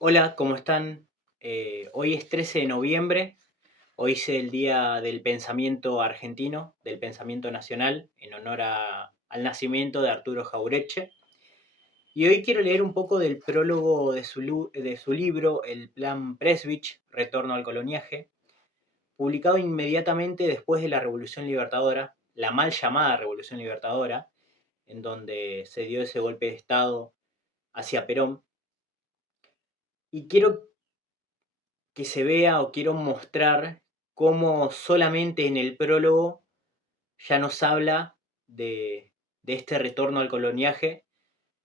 Hola, ¿cómo están? Hoy es 13 de noviembre, hoy es el Día del Pensamiento Argentino, del Pensamiento Nacional, en honor al nacimiento de Arturo Jauretche. Y hoy quiero leer un poco del prólogo de su libro, El Plan Preswich, Retorno al Coloniaje, publicado inmediatamente después de la Revolución Libertadora, la mal llamada Revolución Libertadora, en donde se dio ese golpe de Estado hacia Perón. Y quiero que se vea o quiero mostrar cómo solamente en el prólogo ya nos habla de este retorno al coloniaje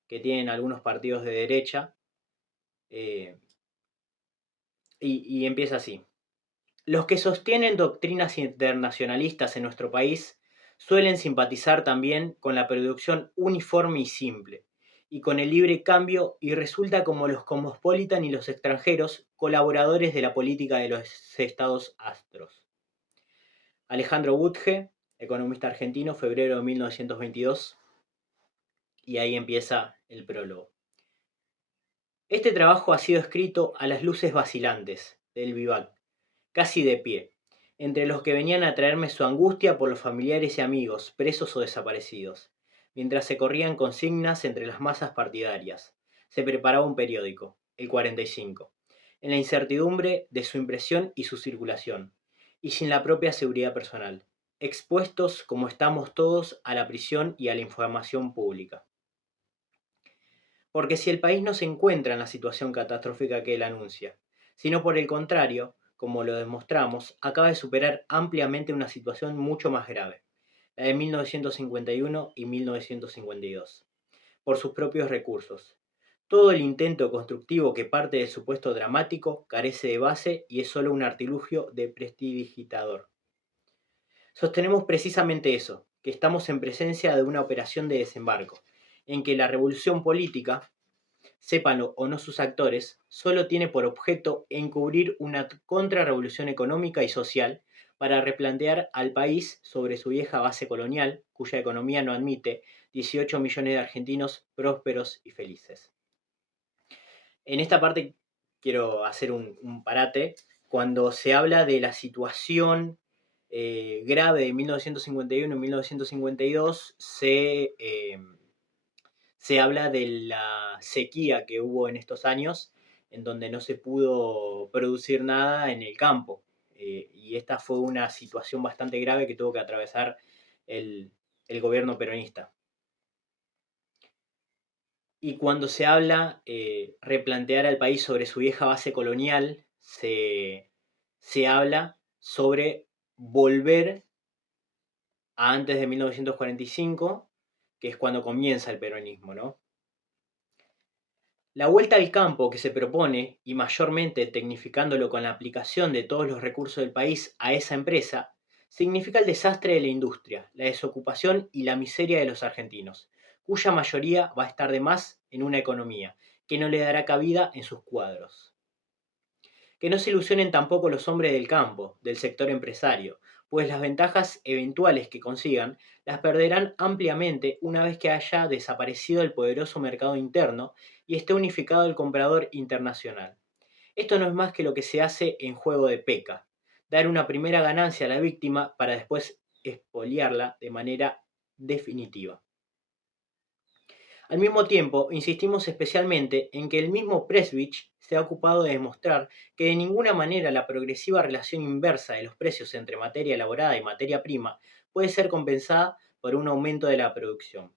que tienen algunos partidos de derecha, eh, y empieza así. Los que sostienen doctrinas internacionalistas en nuestro país suelen simpatizar también con la producción uniforme y simple, y con el libre cambio, y resulta como los cosmopolitan y los extranjeros colaboradores de la política de los estados astros. Alejandro Budge, economista argentino, febrero de 1922, y ahí empieza el prólogo. Este trabajo ha sido escrito a las luces vacilantes del vivac, casi de pie, entre los que venían a traerme su angustia por los familiares y amigos, presos o desaparecidos, mientras se corrían consignas entre las masas partidarias. Se preparaba un periódico, el 45, en la incertidumbre de su impresión y su circulación, y sin la propia seguridad personal, expuestos como estamos todos a la prisión y a la información pública. Porque si el país no se encuentra en la situación catastrófica que él anuncia, sino por el contrario, como lo demostramos, acaba de superar ampliamente una situación mucho más grave, la de 1951 y 1952, por sus propios recursos. Todo el intento constructivo que parte del supuesto dramático carece de base y es solo un artilugio de prestidigitador. Sostenemos precisamente eso, que estamos en presencia de una operación de desembarco, en que la revolución política, sépanlo o no sus actores, solo tiene por objeto encubrir una contrarrevolución económica y social para replantear al país sobre su vieja base colonial, cuya economía no admite 18 millones de argentinos prósperos y felices. En esta parte quiero hacer un parate. Cuando se habla de la situación grave de 1951 y 1952, se habla de la sequía que hubo en estos años, en donde no se pudo producir nada en el campo. Y esta fue una situación bastante grave que tuvo que atravesar el, el gobierno peronista. Y cuando se habla replantear al país sobre su vieja base colonial, se habla sobre volver a antes de 1945, que es cuando comienza el peronismo, ¿no? La vuelta al campo que se propone, y mayormente tecnificándolo con la aplicación de todos los recursos del país a esa empresa, significa el desastre de la industria, la desocupación y la miseria de los argentinos, cuya mayoría va a estar de más en una economía que no le dará cabida en sus cuadros. Que no se ilusionen tampoco los hombres del campo, del sector empresario, pues las ventajas eventuales que consigan las perderán ampliamente una vez que haya desaparecido el poderoso mercado interno y esté unificado el comprador internacional. Esto no es más que lo que se hace en juego de peca, dar una primera ganancia a la víctima para después expoliarla de manera definitiva. Al mismo tiempo, insistimos especialmente en que el mismo Presswich se ha ocupado de demostrar que de ninguna manera la progresiva relación inversa de los precios entre materia elaborada y materia prima puede ser compensada por un aumento de la producción.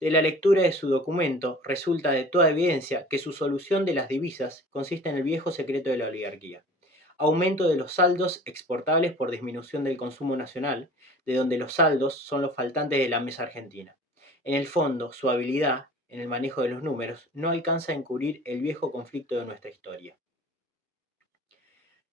De la lectura de su documento resulta de toda evidencia que su solución de las divisas consiste en el viejo secreto de la oligarquía. Aumento de los saldos exportables por disminución del consumo nacional, de donde los saldos son los faltantes de la mesa argentina. En el fondo, su habilidad en el manejo de los números no alcanza a encubrir el viejo conflicto de nuestra historia.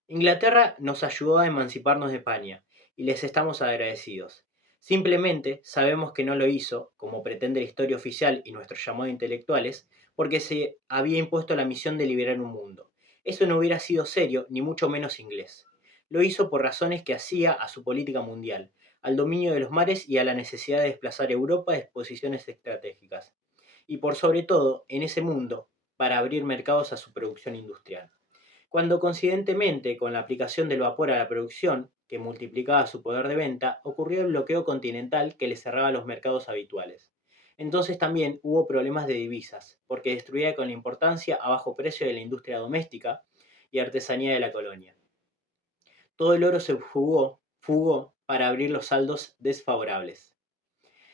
Inglaterra nos ayudó a emanciparnos de España y les estamos agradecidos. Simplemente sabemos que no lo hizo, como pretende la historia oficial y nuestro llamado intelectuales, porque se había impuesto la misión de liberar un mundo. Eso no hubiera sido serio, ni mucho menos inglés. Lo hizo por razones que hacía a su política mundial, al dominio de los mares y a la necesidad de desplazar Europa de posiciones estratégicas. Y por sobre todo, en ese mundo, para abrir mercados a su producción industrial. Cuando coincidentemente con la aplicación del vapor a la producción, que multiplicaba su poder de venta, ocurrió el bloqueo continental que le cerraba los mercados habituales. Entonces también hubo problemas de divisas, porque destruía con la importancia a bajo precio de la industria doméstica y artesanía de la colonia. Todo el oro se fugó para abrir los saldos desfavorables.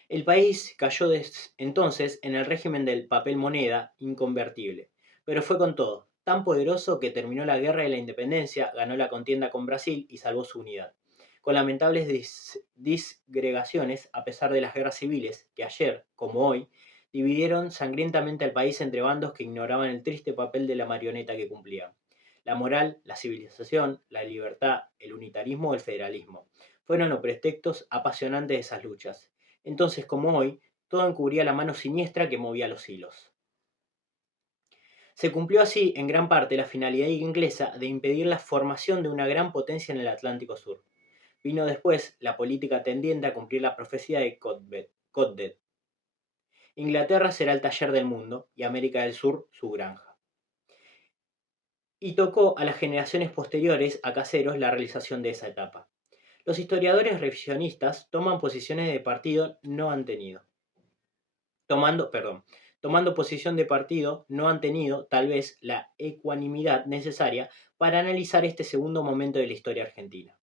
El país cayó entonces en el régimen del papel moneda inconvertible, pero fue con todo, tan poderoso que terminó la guerra de la independencia, ganó la contienda con Brasil y salvó su unidad, con lamentables disgregaciones a pesar de las guerras civiles que ayer, como hoy, dividieron sangrientamente al país entre bandos que ignoraban el triste papel de la marioneta que cumplían. La moral, la civilización, la libertad, el unitarismo o el federalismo fueron los pretextos apasionantes de esas luchas. Entonces, como hoy, todo encubría la mano siniestra que movía los hilos. Se cumplió así, en gran parte, la finalidad inglesa de impedir la formación de una gran potencia en el Atlántico Sur. Vino después la política tendiente a cumplir la profecía de Coddet. Inglaterra será el taller del mundo y América del Sur su granja. Y tocó a las generaciones posteriores a Caseros la realización de esa etapa. Los historiadores revisionistas toman posiciones de partido no han tenido. Tomando posición de partido, no han tenido, tal vez, la ecuanimidad necesaria para analizar este segundo momento de la historia argentina.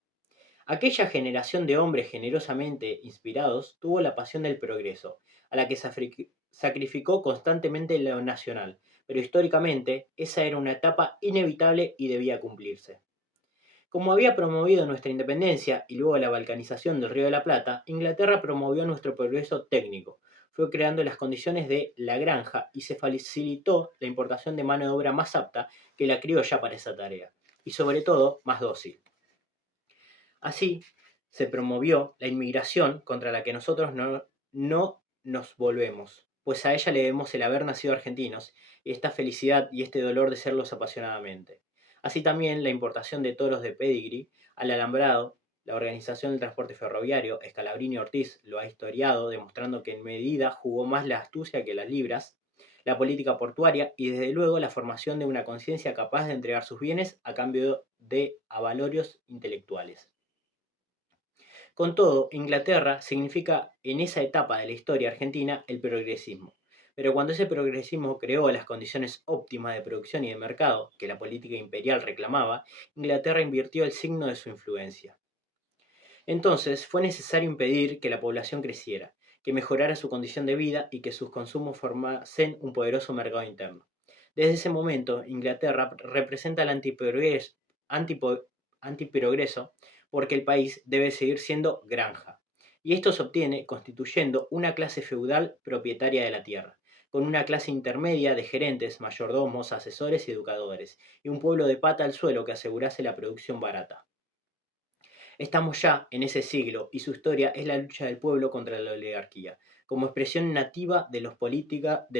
Aquella generación de hombres generosamente inspirados tuvo la pasión del progreso, a la que sacrificó constantemente lo nacional, pero históricamente esa era una etapa inevitable y debía cumplirse. Como había promovido nuestra independencia y luego la balcanización del Río de la Plata, Inglaterra promovió nuestro progreso técnico, fue creando las condiciones de la granja y se facilitó la importación de mano de obra más apta que la criolla para esa tarea, y sobre todo más dócil. Así, se promovió la inmigración contra la que nosotros no nos volvemos, pues a ella le debemos el haber nacido argentinos y esta felicidad y este dolor de serlos apasionadamente. Así también la importación de toros de pedigree al alambrado, la organización del transporte ferroviario, Scalabrini Ortiz lo ha historiado, demostrando que en medida jugó más la astucia que las libras, la política portuaria y desde luego la formación de una conciencia capaz de entregar sus bienes a cambio de avalorios intelectuales. Con todo, Inglaterra significa en esa etapa de la historia argentina el progresismo. Pero cuando ese progresismo creó las condiciones óptimas de producción y de mercado que la política imperial reclamaba, Inglaterra invirtió el signo de su influencia. Entonces fue necesario impedir que la población creciera, que mejorara su condición de vida y que sus consumos formasen un poderoso mercado interno. Desde ese momento, Inglaterra representa el antiprogreso porque el país debe seguir siendo granja. Y esto se obtiene constituyendo una clase feudal propietaria de la tierra, con una clase intermedia de gerentes, mayordomos, asesores y educadores, y un pueblo de pata al suelo que asegurase la producción barata. Estamos ya en ese siglo y su historia es la lucha del pueblo contra la oligarquía, como expresión nativa de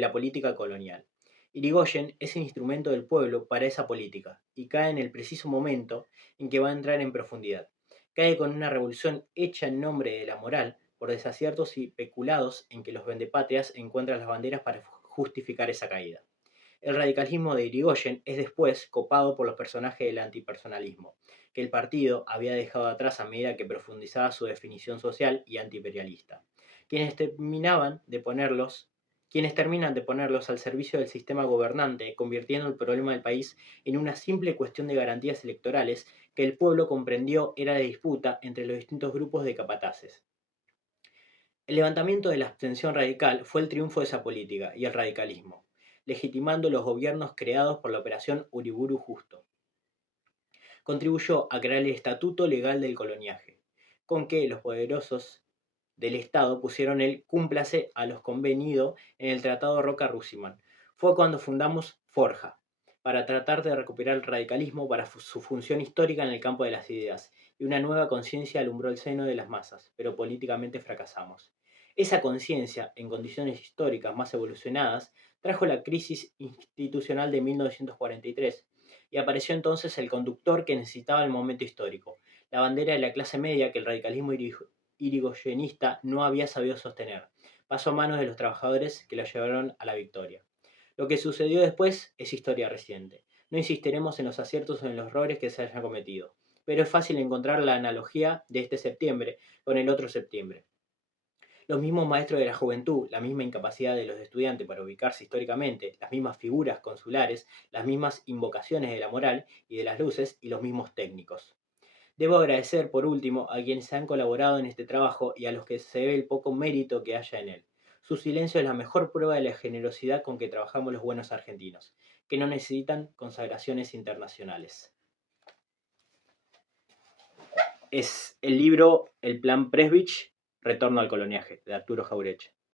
la política colonial. Irigoyen es el instrumento del pueblo para esa política y cae en el preciso momento en que va a entrar en profundidad. Cae con una revolución hecha en nombre de la moral por desaciertos y peculados en que los vendepatrias encuentran las banderas para justificar esa caída. El radicalismo de Irigoyen es después copado por los personajes del antipersonalismo, que el partido había dejado atrás a medida que profundizaba su definición social y antiimperialista, quienes terminan de ponerlos al servicio del sistema gobernante, convirtiendo el problema del país en una simple cuestión de garantías electorales que el pueblo comprendió era de disputa entre los distintos grupos de capataces. El levantamiento de la abstención radical fue el triunfo de esa política y el radicalismo, legitimando los gobiernos creados por la Operación Uriburu Justo. Contribuyó a crear el Estatuto Legal del Coloniaje, con que los poderosos del Estado pusieron el cúmplase a los convenido en el Tratado Roca-Ruziman. Fue cuando fundamos Forja, para tratar de recuperar el radicalismo para su función histórica en el campo de las ideas, y una nueva conciencia alumbró el seno de las masas, pero políticamente fracasamos. Esa conciencia, en condiciones históricas más evolucionadas, trajo la crisis institucional de 1943 y apareció entonces el conductor que necesitaba el momento histórico, la bandera de la clase media que el radicalismo irigoyenista no había sabido sostener. Pasó a manos de los trabajadores que la llevaron a la victoria. Lo que sucedió después es historia reciente. No insistiremos en los aciertos o en los errores que se hayan cometido, pero es fácil encontrar la analogía de este septiembre con el otro septiembre. Los mismos maestros de la juventud, la misma incapacidad de los estudiantes para ubicarse históricamente, las mismas figuras consulares, las mismas invocaciones de la moral y de las luces y los mismos técnicos. Debo agradecer, por último, a quienes han colaborado en este trabajo y a los que se ve el poco mérito que haya en él. Su silencio es la mejor prueba de la generosidad con que trabajamos los buenos argentinos, que no necesitan consagraciones internacionales. Es el libro El Plan Presbich, Retorno al Coloniaje, de Arturo Jauretche.